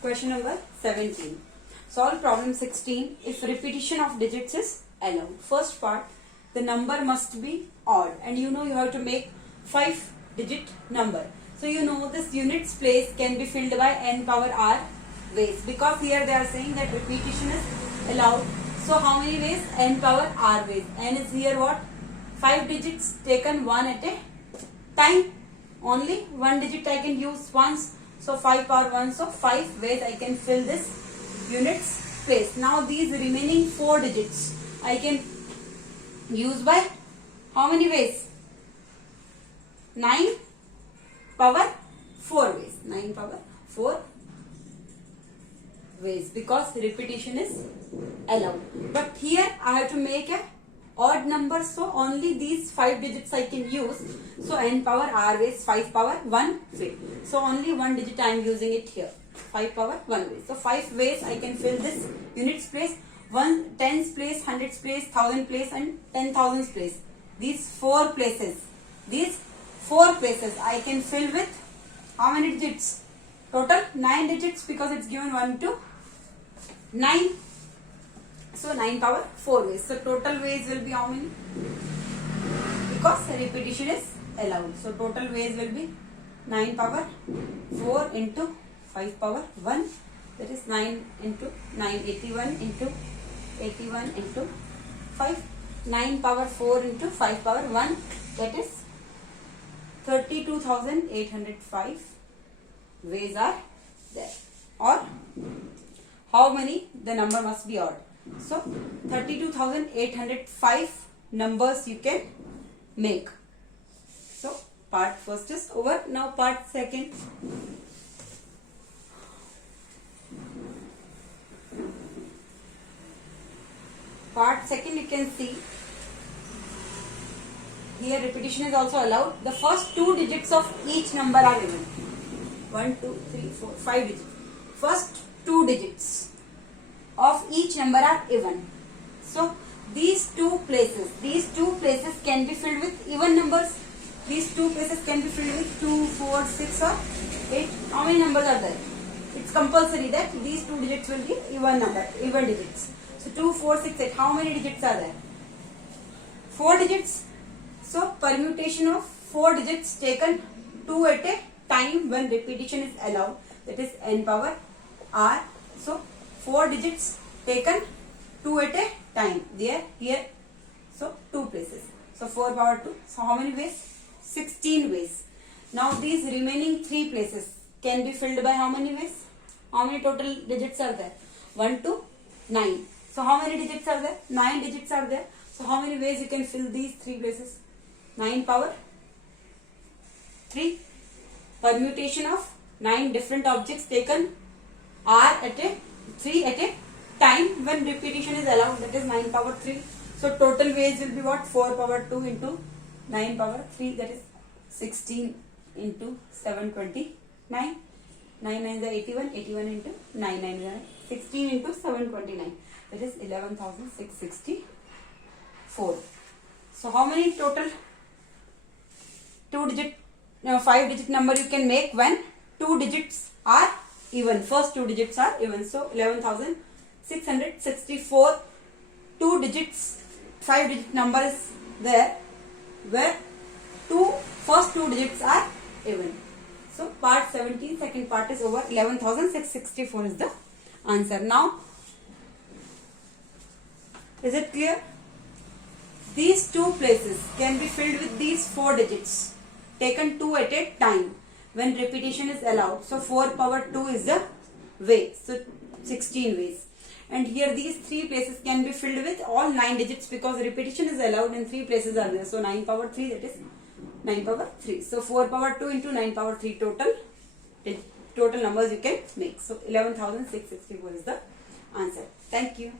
Question number 17. Solve problem 16 if repetition of digits is allowed. First part, the number must be odd, and you know you have to make 5-digit number. So you know this units place can be filled by n power r ways, because here they are saying that repetition is allowed. So how many ways? N power r ways. N is here what? 5 digits taken one at a time. Only one digit I can use once. So 5 power 1. So 5 ways I can fill this units place. Now these remaining 4 digits I can use by how many ways? 9 power 4 ways. 9 power 4 ways, because repetition is allowed. But here I have to make a odd number, so only these 5 digits I can use. So n power r ways, 5 power 1 way. So only one digit I am using it here. 5 power 1 way. So 5 ways I can fill this units place. 10s place, 100s place, 1000 place and 10,000s place. These 4 places. These 4 places I can fill with how many digits? Total 9 digits, because it's given 1 to 9. So 9 power 4 ways. So total ways will be how many? Because repetition is allowed. So total ways will be 9 power 4 into 5 power 1. That is 9 into 9, 81 into 81 into 5. 9 power 4 into 5 power 1. That is 32,805 ways are there. Or how many? The number must be odd. So 32,805 numbers you can make. So part first is over. Now part second. Part second, you can see here repetition is also allowed. The first 2 digits of each number are given. 1, 2, 3, 4, 5 digits. First 2 digits of each number are even. So these two places can be filled with even numbers. These 2 places can be filled with 2, 4, 6 or 8. How many numbers are there? It's compulsory that these 2 digits will be even digits. So 2, 4, 6, 8. How many digits are there? 4 digits. So permutation of 4 digits taken 2 at a time when repetition is allowed. That is n power r. So 4 digits taken 2 at a time. There, here. So 2 places. So 4 power 2. So how many ways? 16 ways. Now these remaining 3 places can be filled by how many ways? How many total digits are there? 1 to 9. So how many digits are there? 9 digits are there. So how many ways you can fill these 3 places? 9 power 3. Permutation of 9 different objects taken r at a 3 at a time when repetition is allowed. That is 9 power 3. So total ways will be what? 4 power 2 into 9 power 3. That is 16 into 729. 9 9 is 81. 81 into 9 9 is 16 into 729. That is 11,664. So how many total 5-digit number you can make when 2 digits are even? First 2 digits are even. So 11,664 2 digits 5-digit number is there where first 2 digits are even. So part 17, second part is over. 11,664 is the answer. Now is it clear? These 2 places can be filled with these 4 digits taken 2 at a time when repetition is allowed. So 4 power 2 is the way. So 16 ways. And here these 3 places can be filled with all 9 digits, because repetition is allowed and 3 places are there. So 9 power 3, that is 9 power 3. So 4 power 2 into 9 power 3 total numbers you can make. So 11,664 is the answer. Thank you.